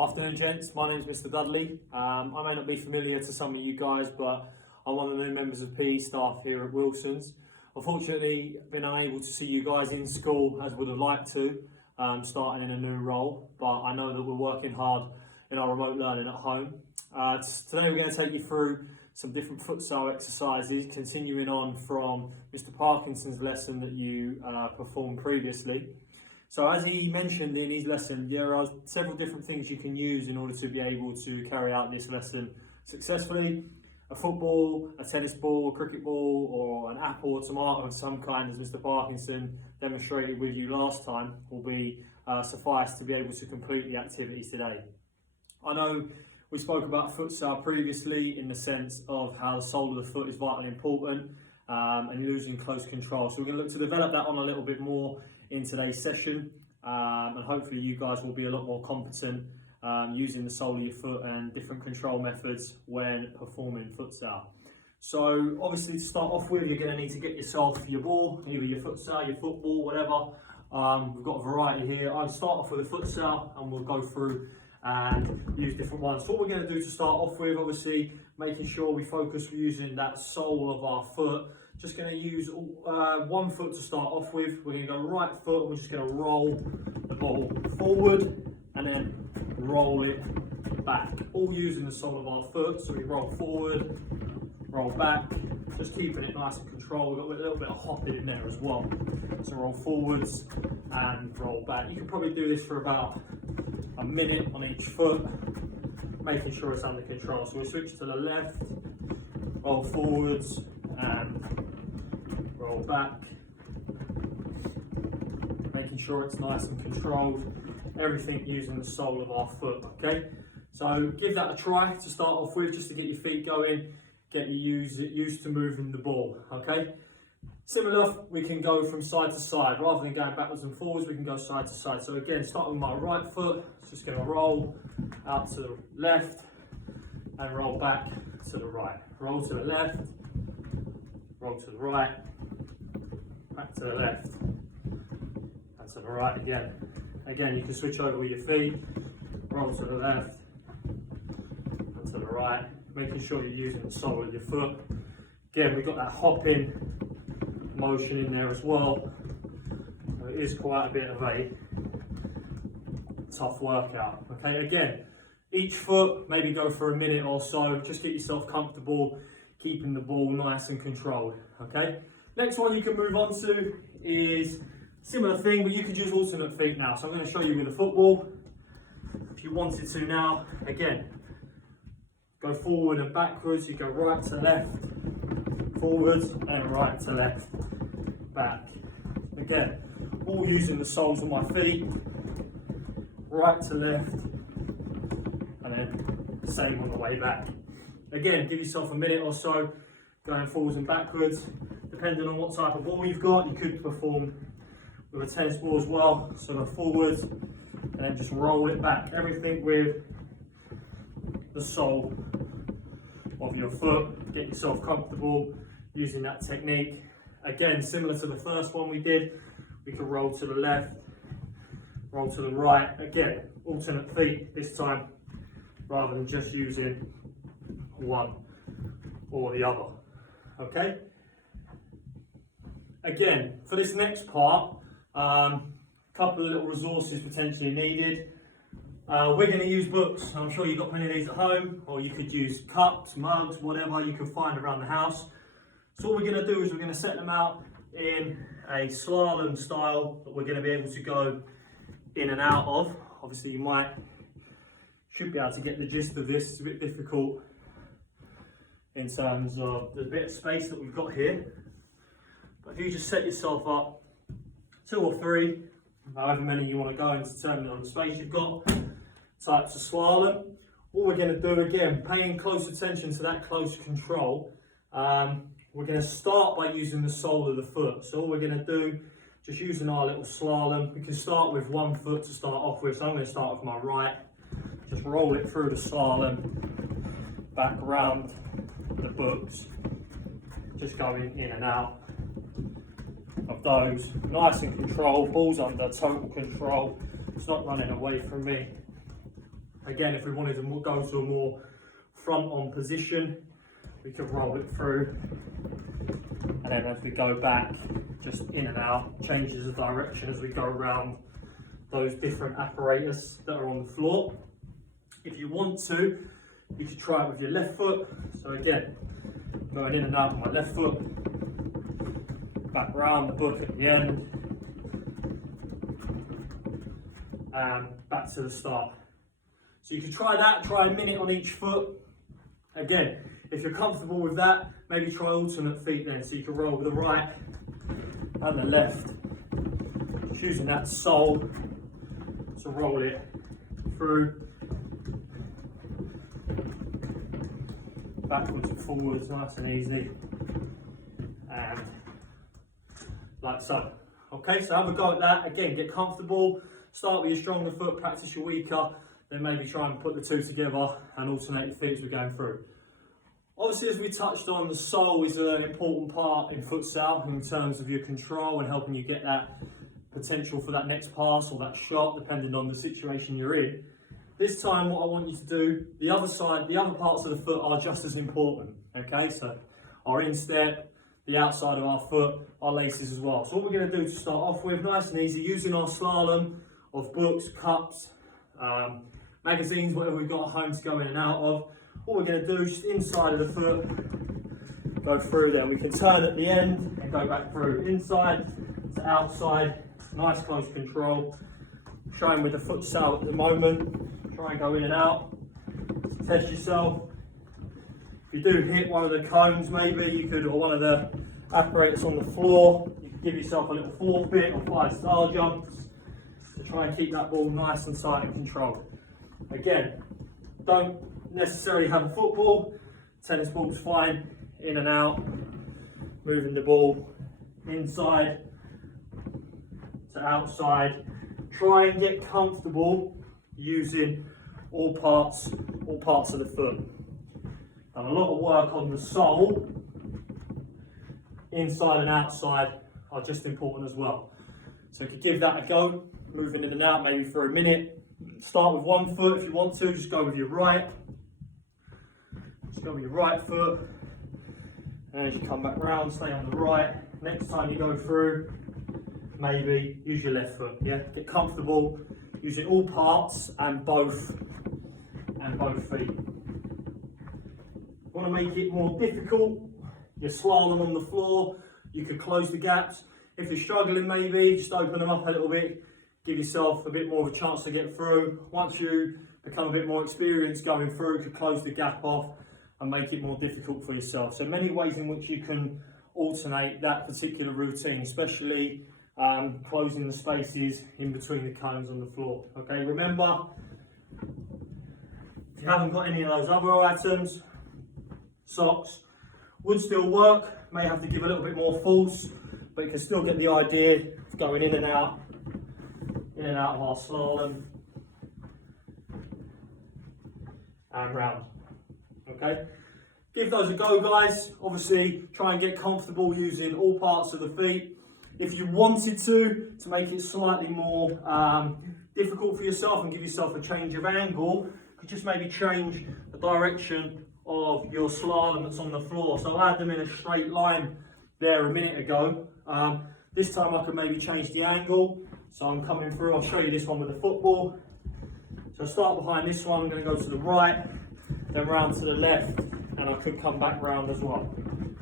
Afternoon gents, my name is Mr Dudley. I may not be familiar to some of you guys, but I'm one of the new members of PE staff here at Wilson's. Unfortunately, I've been unable to see you guys in school as would have liked to, starting in a new role, but I know that we're working hard in our remote learning at home. Today we're going to take you through some different futsal exercises, continuing on from Mr Parkinson's lesson that you performed previously. So as he mentioned in his lesson, there are several different things you can use in order to be able to carry out this lesson successfully. A football, a tennis ball, a cricket ball, or an apple or tomato of some kind, as Mr Parkinson demonstrated with you last time, will be suffice to be able to complete the activities today. I know we spoke about futsal previously in the sense of how the sole of the foot is vitally important and losing close control. So we're going to look to develop that on a little bit more in today's session, and hopefully you guys will be a lot more competent using the sole of your foot and different control methods when performing futsal. So obviously to start off with, you're going to need to get yourself your ball, either your futsal, your football, whatever. We've got a variety here. I'll start off with a futsal and we'll go through and use different ones. So what we're going to do to start off with, obviously making sure we focus using that sole of our foot. Just going to use one foot to start off with. We're going to go right foot and we're just going to roll the ball forward and then roll it back. All using the sole of our foot. So we roll forward, roll back, just keeping it nice and controlled. We've got a little bit of hopping in there as well. So roll forwards and roll back. You can probably do this for about a minute on each foot, making sure it's under control. So we switch to the left, roll forwards and roll back, making sure it's nice and controlled, everything using the sole of our foot, okay? So give that a try to start off with, just to get your feet going, get you used to moving the ball, okay? Similar, we can go from side to side. Rather than going backwards and forwards, we can go side to side. So again, starting with my right foot, it's just gonna roll out to the left and roll back to the right. Roll to the left, roll to the right, back to the left, and to the right again. Again, you can switch over with your feet, roll to the left, and to the right, making sure you're using the sole of your foot. Again, we've got that hopping motion in there as well. So it is quite a bit of a tough workout. Okay, again, each foot, maybe go for a minute or so, just get yourself comfortable, keeping the ball nice and controlled, okay? Next one you can move on to is similar thing, but you could use alternate feet now. So I'm going to show you with a football. If you wanted to now, again, go forward and backwards. You go right to left, forwards, and right to left, back. Again, all using the soles of my feet, right to left, and then same on the way back. Again, give yourself a minute or so, going forwards and backwards. Depending on what type of ball you've got, you could perform with a tennis ball as well. So go forwards and then just roll it back. Everything with the sole of your foot. Get yourself comfortable using that technique. Again, similar to the first one we did, we could roll to the left, roll to the right. Again, alternate feet this time, rather than just using one or the other, okay? Again, for this next part, a couple of little resources potentially needed. We're going to use books. I'm sure you've got plenty of these at home, or you could use cups, mugs, whatever you can find around the house. So what we're going to do is we're going to set them out in a slalom style that we're going to be able to go in and out of. Obviously you should be able to get the gist of this. It's a bit difficult in terms of the bit of space that we've got here. But if you just set yourself up 2 or 3, however many you want to go, and determine on the space you've got, types of slalom. What we're going to do, again, paying close attention to that close control, we're going to start by using the sole of the foot. So all we're going to do, just using our little slalom, we can start with one foot to start off with. So I'm going to start with my right, just roll it through the slalom, back around the books, just going in and out of those, nice and controlled, ball's under total control, it's not running away from me. Again, if we wanted to go to a more front on position, we could roll it through, and then as we go back, just in and out, changes the direction as we go around those different apparatus that are on the floor. If you want to, you could try it with your left foot. So again, going in and out with my left foot, back round the book at the end, and back to the start. So you could try that, try a minute on each foot. Again, if you're comfortable with that, maybe try alternate feet then. So you can roll with the right and the left. Just using that sole to roll it through, backwards and forwards, nice and easy, and like so. Okay, so have a go at that. Again, get comfortable, start with your stronger foot, practice your weaker, then maybe try and put the two together and alternate your feet as we're going through. Obviously, as we touched on, the sole is an important part in futsal in terms of your control and helping you get that potential for that next pass or that shot, depending on the situation you're in. This time, what I want you to do, the other side, the other parts of the foot are just as important, okay? So our instep, the outside of our foot, our laces as well. So what we're going to do to start off with, nice and easy, using our slalom of books, cups, magazines, whatever we've got at home to go in and out of. What we're going to do is just inside of the foot, go through there. We can turn at the end and go back through inside to outside, nice close control. Showing with the futsal at the moment, try and go in and out, test yourself. If you do hit one of the cones maybe, you could, or one of the apparatus on the floor, you could give yourself a little forfeit or 5-star jumps to try and keep that ball nice and tight and controlled. Again, don't necessarily have a football, tennis ball's fine, in and out, moving the ball inside to outside. Try and get comfortable using all parts of the foot. Done a lot of work on the sole, inside and outside are just important as well. So you could give that a go, moving in and out maybe for a minute. Start with one foot if you want to, just go with your right. Just go with your right foot, and as you come back round, stay on the right. Next time you go through, maybe use your left foot, yeah? Get comfortable using all parts and both feet. If you want to make it more difficult, your slalom on the floor, you could close the gaps. If you're struggling maybe, just open them up a little bit, give yourself a bit more of a chance to get through. Once you become a bit more experienced going through, you could close the gap off and make it more difficult for yourself. So many ways in which you can alternate that particular routine, especially closing the spaces in between the cones on the floor. Okay, remember, if you haven't got any of those other items, socks would still work, may have to give a little bit more force, but you can still get the idea of going in and out of our slalom and round. Okay, give those a go, guys. Obviously, try and get comfortable using all parts of the feet. If you wanted to make it slightly more difficult for yourself and give yourself a change of angle, you could just maybe change the direction of your slalom that's on the floor. So I had them in a straight line there a minute ago. This time I can maybe change the angle. So I'm coming through, I'll show you this one with the football. So I start behind this one, I'm going to go to the right, then round to the left, and I could come back round as well.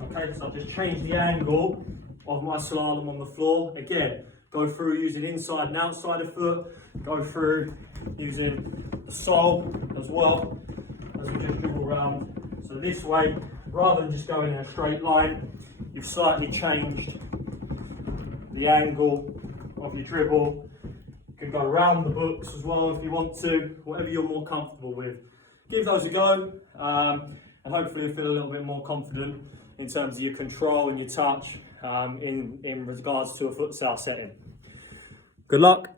Okay, so I've just changed the angle of my slalom on the floor. Again, go through using inside and outside of foot, go through using the sole as well as we just dribble around. So this way, rather than just going in a straight line, you've slightly changed the angle of your dribble. You can go around the books as well if you want to, whatever you're more comfortable with. Give those a go, and hopefully you'll feel a little bit more confident in terms of your control and your touch in regards to a futsal setting. Good luck.